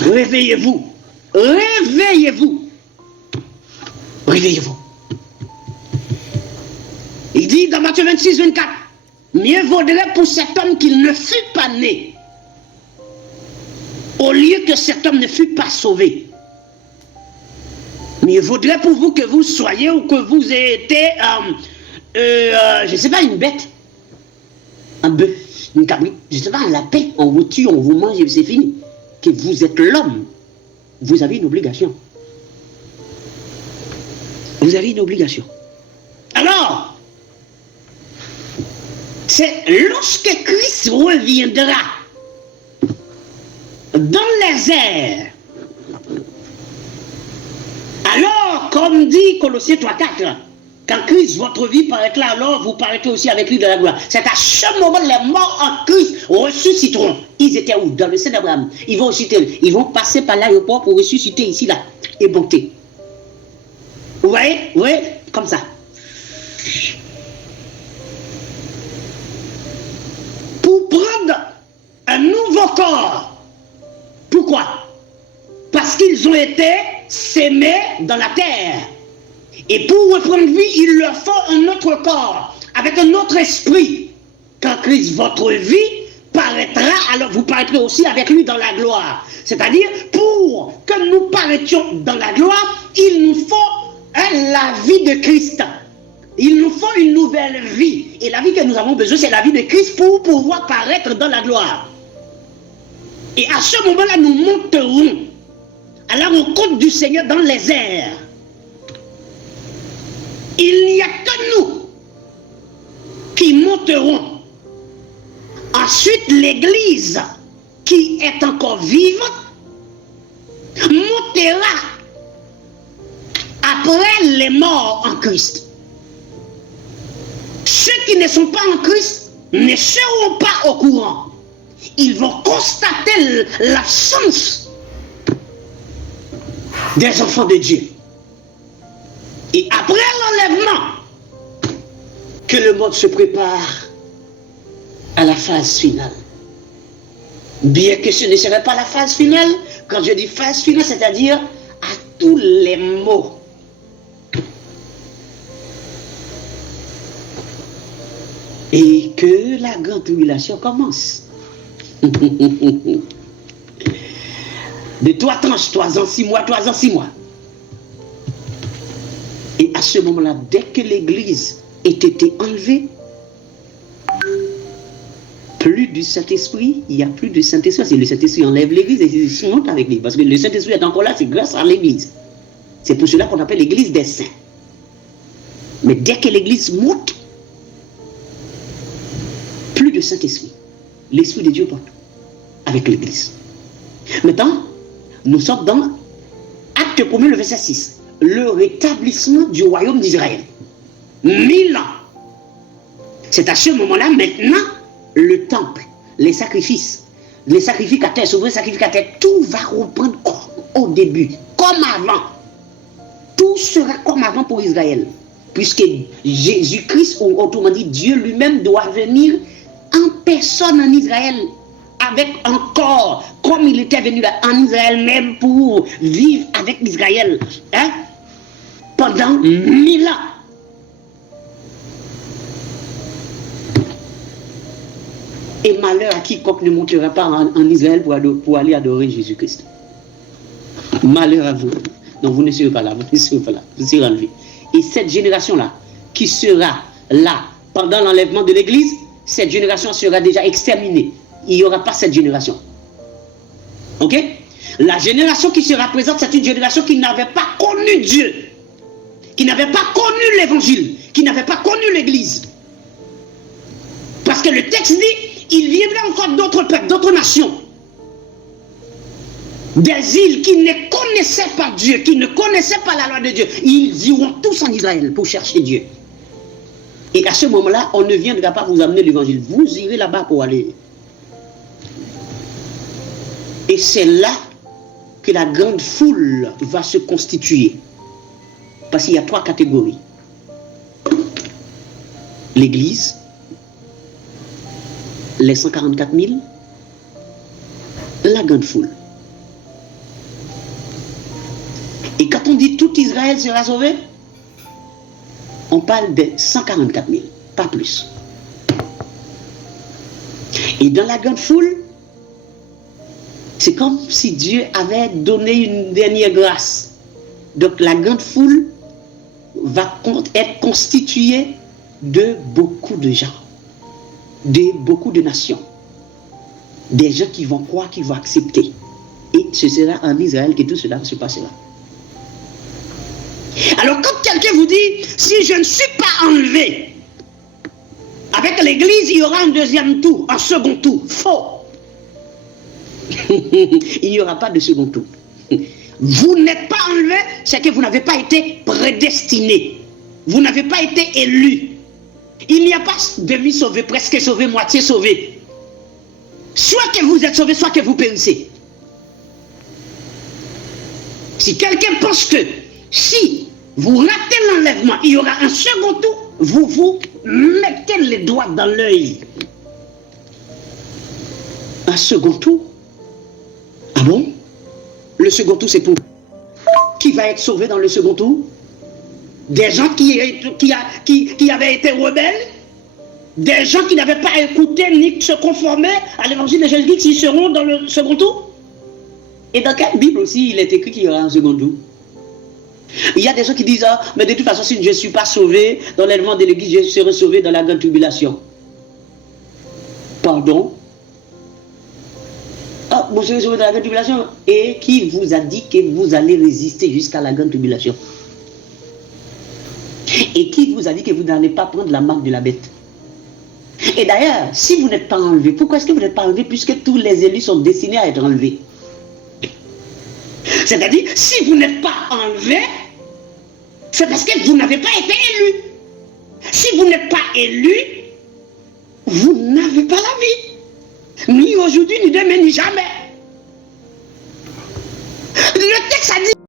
Réveillez-vous. Réveillez-vous. Réveillez-vous. Il dit dans Matthieu 26, 24, mieux vaudrait pour cet homme qu'il ne fût pas né, au lieu que cet homme ne fût pas sauvé. Mieux vaudrait pour vous que vous soyez ou que vous ayez été, je ne sais pas, une bête, un bœuf, une cabri, je ne sais pas, un lapin, on vous tue, on vous mange et c'est fini. Que vous êtes l'homme, vous avez une obligation. Vous avez une obligation. Alors, c'est lorsque Christ reviendra dans les airs, alors, comme dit Colossiens 3:4, quand Christ, votre vie paraîtra, alors vous paraîtrez aussi avec lui dans la gloire. C'est à ce moment les morts en Christ ressusciteront. Ils étaient où? Dans le sein d'Abraham. Ils vont ressusciter. Ils vont passer par l'aéroport pour ressusciter ici, là, et monter. Vous voyez? Oui, comme ça. Pour prendre un nouveau corps. Pourquoi? Parce qu'ils ont été sémés dans la terre. Et pour reprendre vie, il leur faut un autre corps, avec un autre esprit. Quand Christ, votre vie, paraîtra, alors vous paraîtrez aussi avec lui dans la gloire. C'est-à-dire, pour que nous paraîtions dans la gloire, il nous faut la vie de Christ. Il nous faut une nouvelle vie. Et la vie que nous avons besoin, c'est la vie de Christ pour pouvoir paraître dans la gloire. Et à ce moment-là, nous monterons à la rencontre du Seigneur dans les airs. Il n'y a que nous qui monterons. Ensuite, l'Église, qui est encore vivante, montera après les morts en Christ. Ceux qui ne sont pas en Christ ne seront pas au courant. Ils vont constater l'absence des enfants de Dieu. Et après l'enlèvement, que le monde se prépare à la phase finale. Bien que ce ne serait pas la phase finale, quand je dis phase finale, c'est-à-dire à tous les maux. Et que la grande tribulation commence. De 3 tranches, 3 ans, 6 mois, 3 ans, 6 mois. Et à ce moment-là, dès que l'Église ait été enlevée, plus du Saint-Esprit, il n'y a plus de Saint-Esprit. C'est le Saint-Esprit enlève l'Église et il monte avec l'Église. Parce que le Saint-Esprit est encore là, c'est grâce à l'Église. C'est pour cela qu'on appelle l'Église des saints. Mais dès que l'Église monte, plus de Saint-Esprit. L'Esprit de Dieu porte avec l'Église. Maintenant, nous sommes dans Acte 1er, le verset 6. Le rétablissement du royaume d'Israël. 1000 ans. C'est à ce moment-là, maintenant, le temple, les sacrifices, les sacrificateurs, souverains sacrificateurs, tout va reprendre comme au début, comme avant. Tout sera comme avant pour Israël. Puisque Jésus-Christ, ou autrement dit, Dieu lui-même doit venir en personne en Israël, avec un corps, comme il était venu là, en Israël même, pour vivre avec Israël, hein, pendant 1000 ans. Et malheur à quiconque ne montera pas en Israël pour aller adorer Jésus-Christ. Malheur à vous. Donc vous ne serez pas là, vous ne serez pas là, vous serez enlevés. Et cette génération-là, qui sera là pendant l'enlèvement de l'Église, cette génération sera déjà exterminée. Il n'y aura pas cette génération. Ok? La génération qui sera présente, c'est une génération qui n'avait pas connu Dieu, qui n'avait pas connu l'Évangile, qui n'avait pas connu l'Église. Parce que le texte dit, il viendra encore d'autres peuples, d'autres nations, des îles qui ne connaissaient pas Dieu, qui ne connaissaient pas la loi de Dieu. Ils iront tous en Israël pour chercher Dieu. Et à ce moment-là, on ne viendra pas vous amener l'évangile. Vous irez là-bas pour aller. Et c'est là que la grande foule va se constituer. Parce qu'il y a 3 catégories. L'Église, les 144 000, la grande foule. Et quand on dit tout Israël sera sauvé, on parle de 144 000, pas plus. Et dans la grande foule, c'est comme si Dieu avait donné une dernière grâce. Donc la grande foule va être constituée de beaucoup de gens, de beaucoup de nations, des gens qui vont croire, qui vont accepter. Et ce sera en Israël que tout cela se passera. Alors quand quelqu'un vous dit, si je ne suis pas enlevé, avec l'église, il y aura un deuxième tour, un second tour. Faux. Il n'y aura pas de second tour. Vous n'êtes pas enlevé, c'est que vous n'avez pas été prédestiné. Vous n'avez pas été élu. Il n'y a pas demi-sauvé, presque sauvé, moitié sauvé. Soit que vous êtes sauvé, soit que vous périssez. Si quelqu'un pense que si vous ratez l'enlèvement, il y aura un second tour, vous vous mettez les doigts dans l'œil. Un second tour? Ah bon? Le second tour, c'est pour qui va être sauvé dans le second tour? Des gens qui avaient été rebelles? Des gens qui n'avaient pas écouté ni se conformer à l'évangile de Jésus-Christ, ils seront dans le second tour? Et dans quelle Bible aussi il est écrit qu'il y aura un second tour? Il y a des gens qui disent, ah, mais de toute façon, si je ne suis pas sauvé dans l'enlèvement de l'église, je serai sauvé dans la grande tribulation. Pardon? Ah, vous serez sauvé dans la grande tribulation? Et qui vous a dit que vous allez résister jusqu'à la grande tribulation? Et qui vous a dit que vous n'allez pas prendre la marque de la bête? Et d'ailleurs, si vous n'êtes pas enlevé, pourquoi est-ce que vous n'êtes pas enlevé puisque tous les élus sont destinés à être enlevés? C'est-à-dire, si vous n'êtes pas enlevé, c'est parce que vous n'avez pas été élu. Si vous n'êtes pas élu, vous n'avez pas la vie. Ni aujourd'hui, ni demain, ni jamais. Le texte a dit